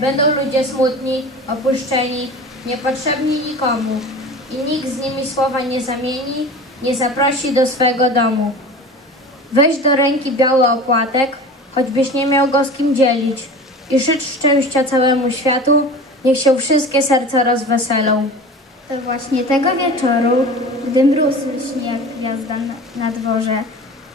będą ludzie smutni, opuszczeni, niepotrzebni nikomu i nikt z nimi słowa nie zamieni, nie zaprosi do swego domu. Weź do ręki biały opłatek, choćbyś nie miał go z kim dzielić i życz szczęścia całemu światu, niech się wszystkie serca rozweselą. To właśnie tego wieczoru, gdy mróz lśni jak gwiazda na, dworze,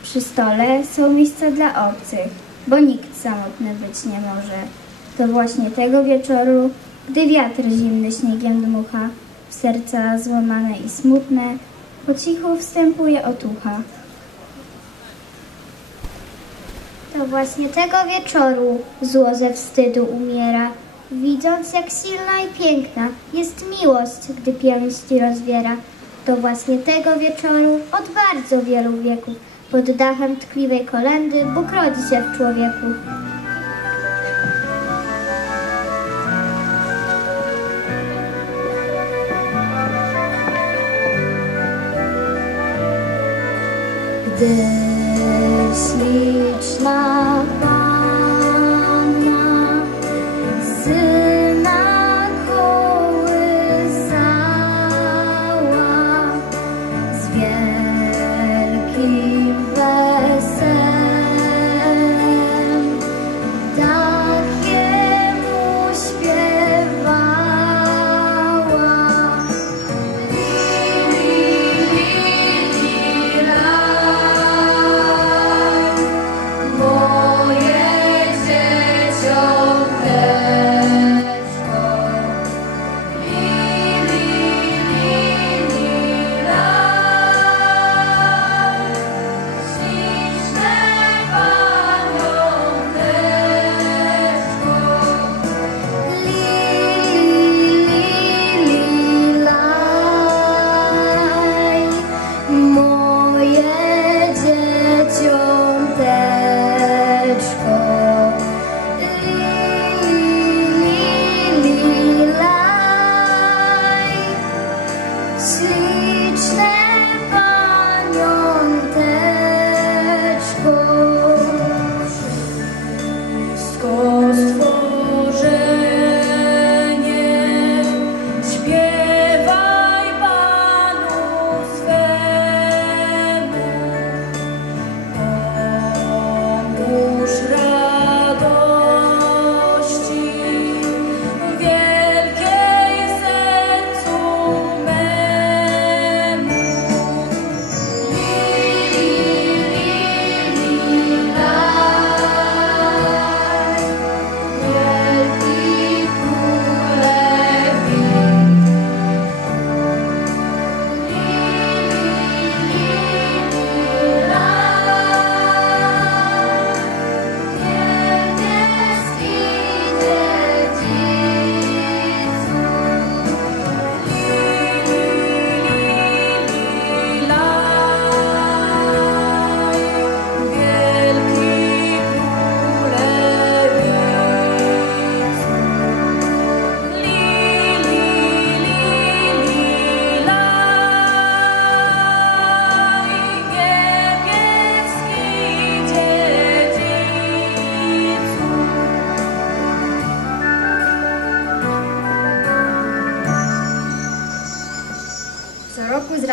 przy stole są miejsca dla obcych, bo nikt samotny być nie może. To właśnie tego wieczoru, gdy wiatr zimny śniegiem dmucha, w serca złamane i smutne, po cichu wstępuje otucha. To właśnie tego wieczoru zło ze wstydu umiera, widząc jak silna i piękna jest miłość, gdy pięści rozwiera. To właśnie tego wieczoru od bardzo wielu wieków pod dachem tkliwej kolendy Bóg rodzi się w człowieku. Gdy śliczna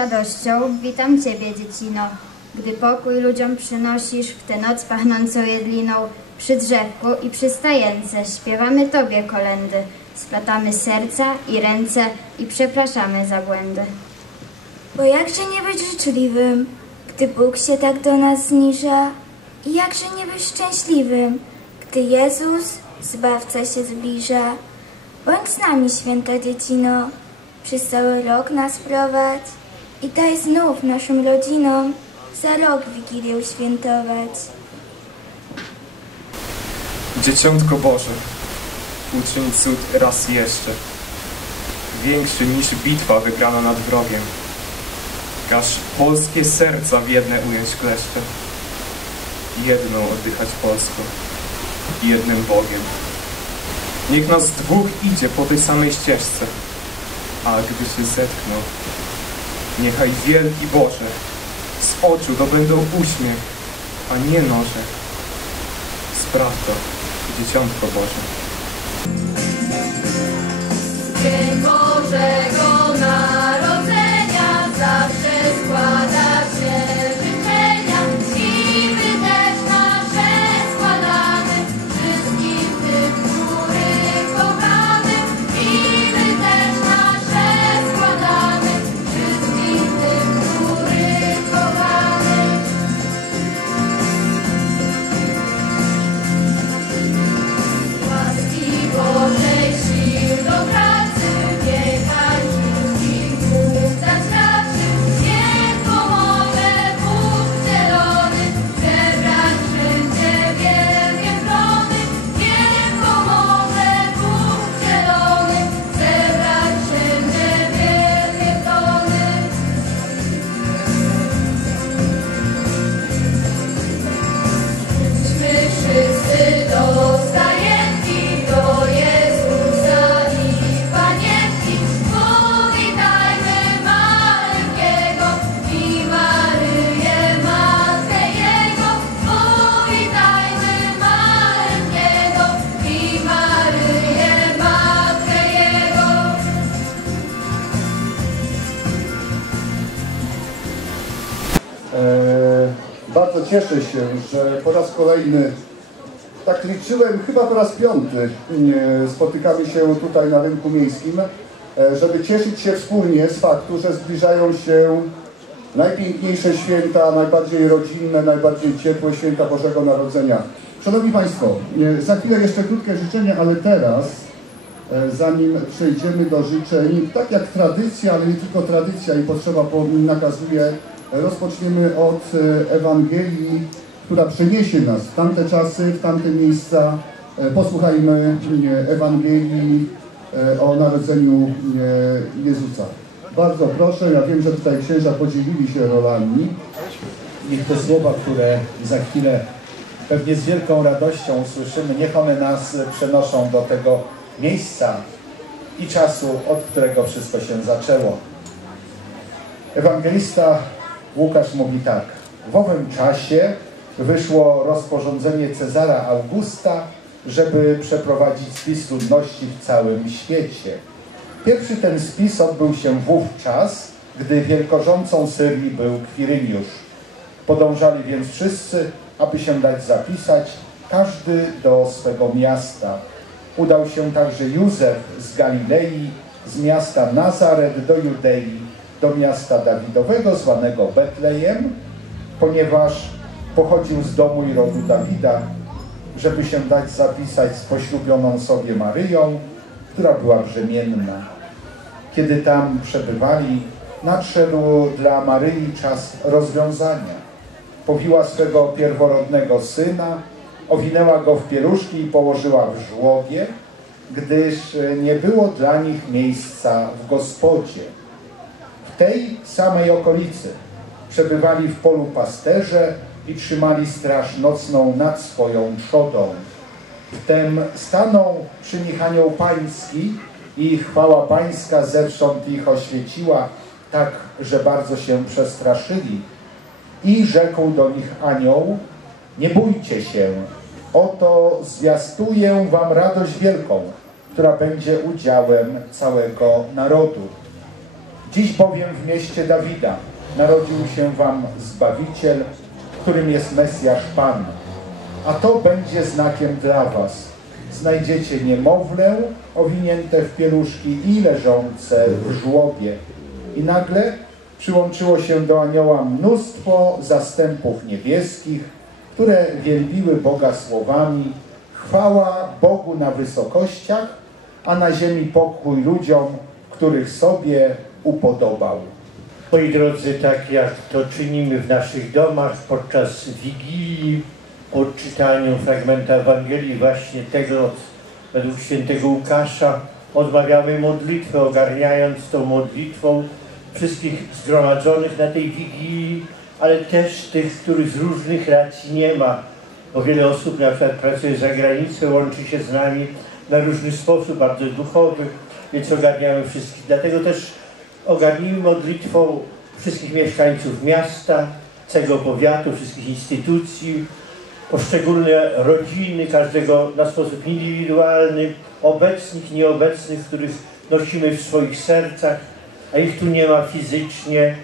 radością witam Ciebie, dziecino. Gdy pokój ludziom przynosisz w tę noc pachnącą jedliną, przy drzewku i przy stajence śpiewamy Tobie kolendy. Splatamy serca i ręce i przepraszamy za błędy. Bo jakże nie być życzliwym, gdy Bóg się tak do nas zniża? I jakże nie być szczęśliwym, gdy Jezus, Zbawca się zbliża? Bądź z nami, święta dziecino, przez cały rok nas prowadź i daj znów naszym rodzinom za rok Wigilię świętować. Dzieciątko Boże, uczyń cud raz jeszcze, większy niż bitwa wygrana nad wrogiem. Każ polskie serca w jedne ująć kleszcze, jedną oddychać Polską, jednym Bogiem. Niech nas dwóch idzie po tej samej ścieżce, a gdy się zetkną, niechaj wielki Boże z oczu dobędą uśmiech, a nie noże. Spraw to, Dzieciątko Boże. Dzień Bożego kolejny, tak liczyłem, chyba po raz piąty, spotykamy się tutaj na rynku miejskim, e, żeby cieszyć się wspólnie z faktu, że zbliżają się najpiękniejsze święta, najbardziej rodzinne, najbardziej ciepłe święta Bożego Narodzenia. Szanowni Państwo, e, za chwilę jeszcze krótkie życzenia, ale teraz E, zanim przejdziemy do życzeń, tak jak tradycja, ale nie tylko tradycja i potrzeba po- nakazuje, rozpoczniemy od Ewangelii, która przeniesie nas w tamte czasy, w tamte miejsca. E, Posłuchajmy Ewangelii e, o narodzeniu e, Jezusa. Bardzo proszę, ja wiem, że tutaj księża podzielili się rolami. Niech te słowa, które za chwilę pewnie z wielką radością usłyszymy, niech one nas przenoszą do tego miejsca i czasu, od którego wszystko się zaczęło. Ewangelista Łukasz mówi tak. W owym czasie wyszło rozporządzenie Cezara Augusta, żeby przeprowadzić spis ludności w całym świecie. Pierwszy ten spis odbył się wówczas, gdy wielkorządcą Syrii był Kwiryniusz. Podążali więc wszyscy, aby się dać zapisać, każdy do swego miasta. Udał się także Józef z Galilei, z miasta Nazaret do Judei, do miasta Dawidowego zwanego Betlejem, ponieważ pochodził z domu i rodu Dawida, żeby się dać zapisać z poślubioną sobie Maryją, która była brzemienna. Kiedy tam przebywali, nadszedł dla Maryi czas rozwiązania. Powiła swego pierworodnego syna, owinęła go w pieluszki i położyła w żłobie, gdyż nie było dla nich miejsca w gospodzie. W tej samej okolicy przebywali w polu pasterze i trzymali straż nocną nad swoją trzodą. Wtem stanął przy nich anioł pański i chwała pańska zewsząd ich oświeciła, tak, że bardzo się przestraszyli. I rzekł do nich anioł, nie bójcie się, oto zwiastuję wam radość wielką, która będzie udziałem całego narodu. Dziś bowiem w mieście Dawida narodził się wam Zbawiciel, którym jest Mesjasz Pan. A to będzie znakiem dla was. Znajdziecie niemowlę owinięte w pieluszki i leżące w żłobie. I nagle przyłączyło się do anioła mnóstwo zastępów niebieskich, które wielbiły Boga słowami Chwała Bogu na wysokościach, a na ziemi pokój ludziom, których sobie upodobał. Moi drodzy, tak jak to czynimy w naszych domach podczas Wigilii, po czytaniu fragmenta Ewangelii właśnie tego według świętego Łukasza, odmawiamy modlitwę, ogarniając tą modlitwą wszystkich zgromadzonych na tej Wigilii, ale też tych, których z różnych racji nie ma, bo wiele osób na przykład pracuje za granicą, łączy się z nami na różny sposób, bardzo duchowy, więc ogarniamy wszystkich. Dlatego też ogarnijmy modlitwą wszystkich mieszkańców miasta, całego powiatu, wszystkich instytucji, poszczególne rodziny, każdego na sposób indywidualny, obecnych, nieobecnych, których nosimy w swoich sercach, a ich tu nie ma fizycznie.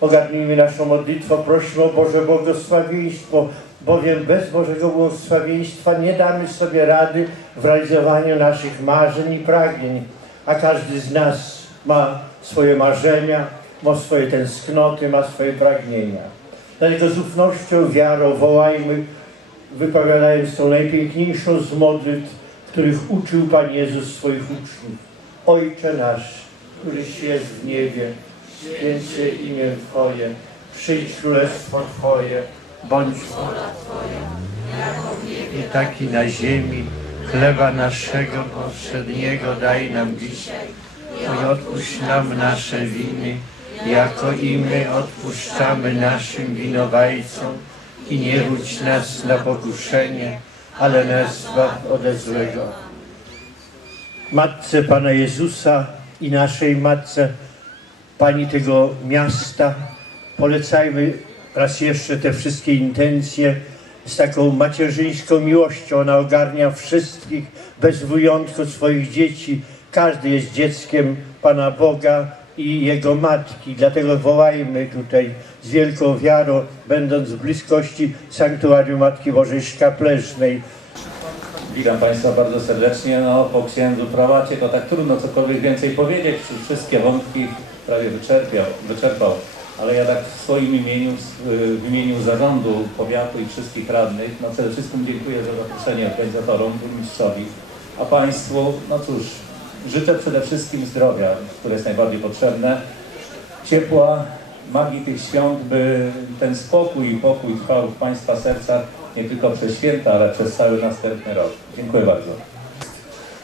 Ogarnijmy naszą modlitwę, prośmy o Boże błogosławieństwo, bowiem bez Bożego błogosławieństwa nie damy sobie rady w realizowaniu naszych marzeń i pragnień, a każdy z nas ma swoje marzenia, ma swoje tęsknoty, ma swoje pragnienia. Dlatego z ufnością, wiarą wołajmy, wypowiadając tą najpiękniejszą z modlitw, których uczył Pan Jezus swoich uczniów. Ojcze nasz, któryś jest w niebie, święć się imię Twoje, przyjdź królestwo Twoje, bądź wola Twoja, tak i na ziemi. Chleba naszego powszedniego daj nam dzisiaj i odpuść nam nasze winy, jako i my odpuszczamy naszym winowajcom i nie wódź nas na pokuszenie, ale nas zbaw ode złego. Matce Pana Jezusa i naszej Matce, Pani tego miasta, polecajmy raz jeszcze te wszystkie intencje z taką macierzyńską miłością. Ona ogarnia wszystkich bez wyjątku swoich dzieci. Każdy jest dzieckiem Pana Boga i Jego Matki. Dlatego wołajmy tutaj z wielką wiarą, będąc w bliskości sanktuarium Matki Bożej Szkapleżnej. Witam Państwa bardzo serdecznie. No, po księdzu prałacie to tak trudno cokolwiek więcej powiedzieć. Wszystkie wątki prawie wyczerpiał, wyczerpał. Ale ja tak w swoim imieniu, w imieniu zarządu powiatu i wszystkich radnych, no przede wszystkim dziękuję za zaproszenie organizatorom, burmistrzowi, a Państwu, no cóż, życzę przede wszystkim zdrowia, które jest najbardziej potrzebne, ciepła, magii tych świąt, by ten spokój i pokój trwał w Państwa sercach nie tylko przez święta, ale przez cały następny rok. Dziękuję bardzo.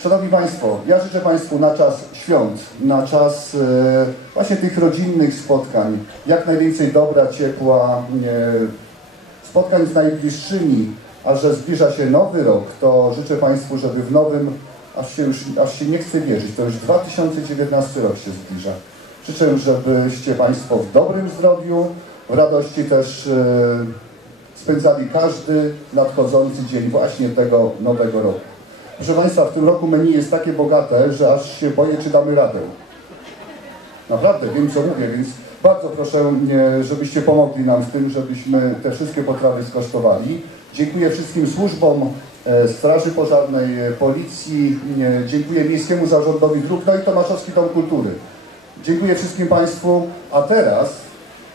Szanowni Państwo, ja życzę Państwu na czas świąt, na czas e, właśnie tych rodzinnych spotkań, jak najwięcej dobra, ciepła, e, spotkań z najbliższymi, a że zbliża się nowy rok, to życzę Państwu, żeby w nowym, aż się już aż się nie chce wierzyć, to już 2019 rok się zbliża. Życzę, żebyście Państwo w dobrym zdrowiu, w radości też e, spędzali każdy nadchodzący dzień właśnie tego nowego roku. Proszę Państwa, w tym roku menu jest takie bogate, że aż się boję, czy damy radę. Naprawdę, wiem co mówię, więc bardzo proszę, żebyście pomogli nam w tym, żebyśmy te wszystkie potrawy skosztowali. Dziękuję wszystkim służbom Straży Pożarnej, e, Policji, e, dziękuję Miejskiemu Zarządowi Dróg, no i Tomaszowski Dom Kultury. Dziękuję wszystkim Państwu, a teraz,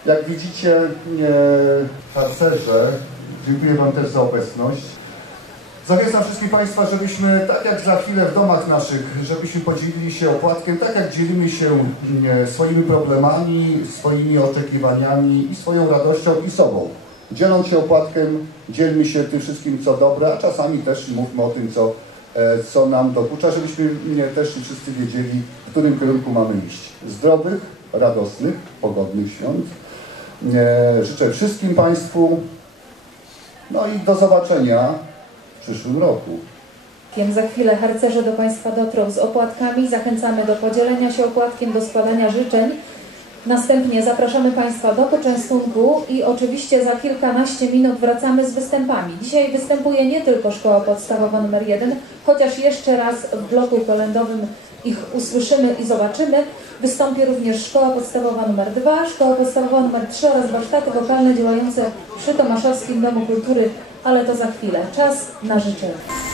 jak widzicie, e, harcerze, dziękuję Wam też za obecność. Zachęcam wszystkich Państwa, żebyśmy, tak jak za chwilę w domach naszych, żebyśmy podzielili się opłatkiem, tak jak dzielimy się mm, swoimi problemami, swoimi oczekiwaniami i swoją radością i sobą. Dzieląc się opłatkiem, dzielmy się tym wszystkim, co dobre, a czasami też mówmy o tym, co, e, co nam dokucza, żebyśmy też wszyscy wiedzieli, w którym kierunku mamy iść. Zdrowych, radosnych, pogodnych świąt. E, Życzę wszystkim Państwu, no i do zobaczenia w przyszłym roku. Za chwilę harcerze do Państwa dotrą z opłatkami. Zachęcamy do podzielenia się opłatkiem, do składania życzeń. Następnie zapraszamy Państwa do poczęstunku i oczywiście za kilkanaście minut wracamy z występami. Dzisiaj występuje nie tylko Szkoła Podstawowa nr 1, chociaż jeszcze raz w bloku kolędowym ich usłyszymy i zobaczymy. Wystąpi również Szkoła Podstawowa nr 2, Szkoła Podstawowa nr 3 oraz warsztaty wokalne działające przy Tomaszowskim Domu Kultury, ale to za chwilę. Czas na życzenia.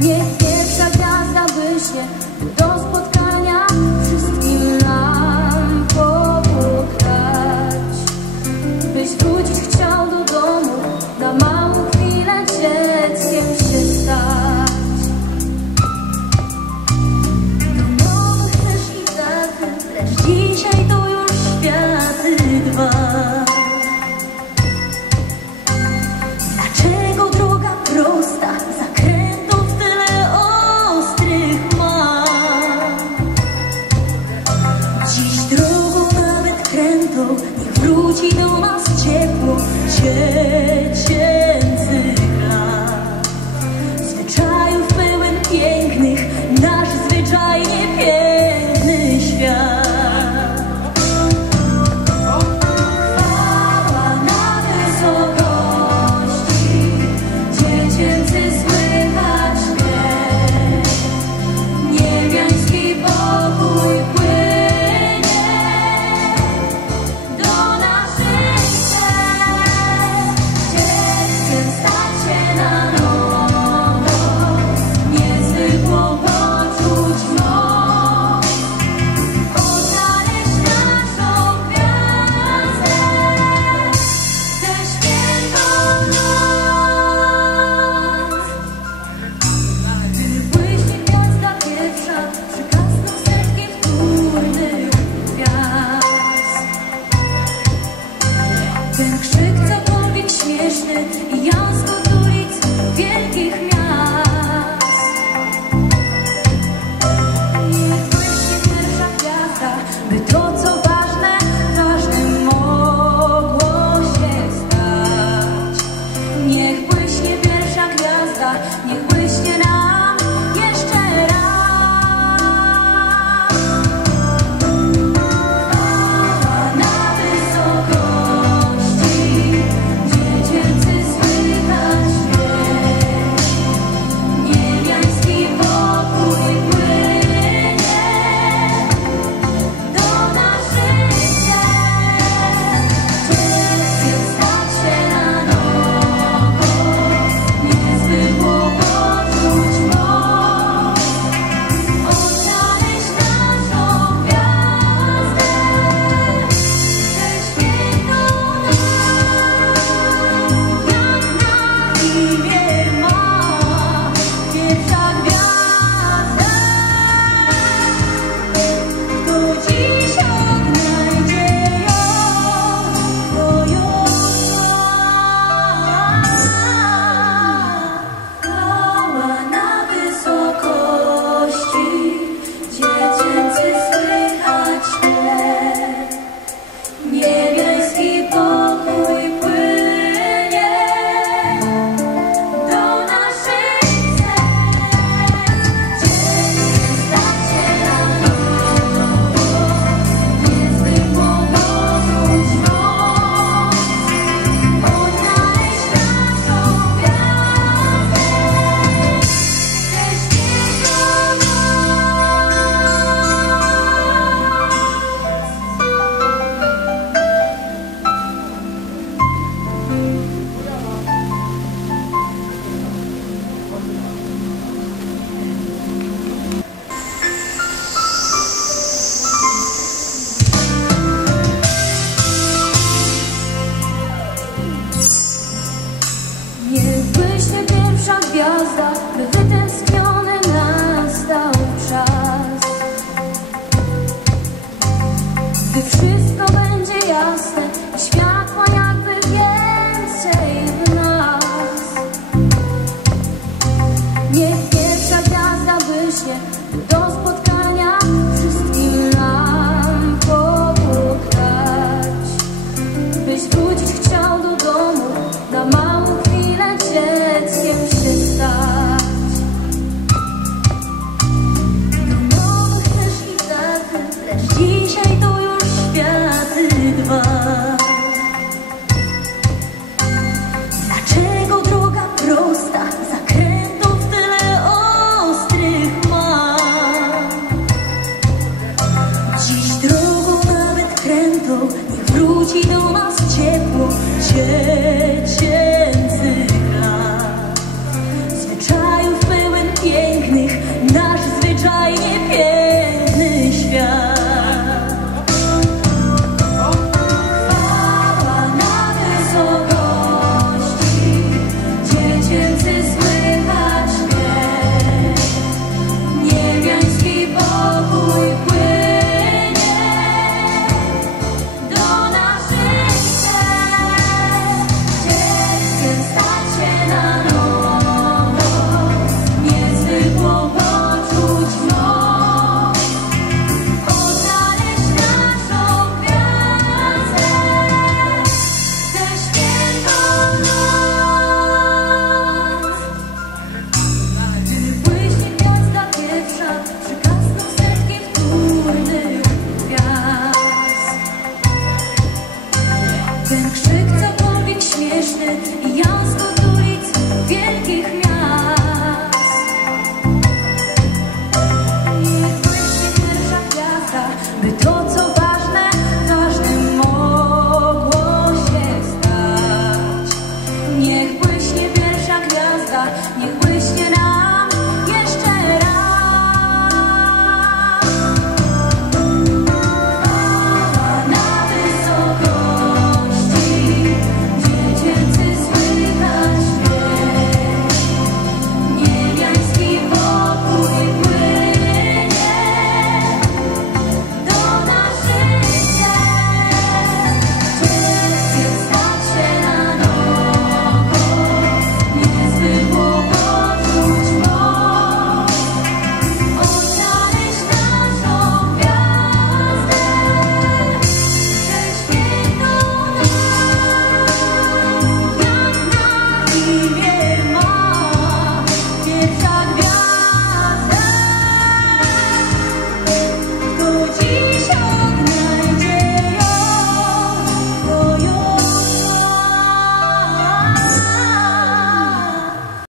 Niech pierwsza gwiazda wyśnie.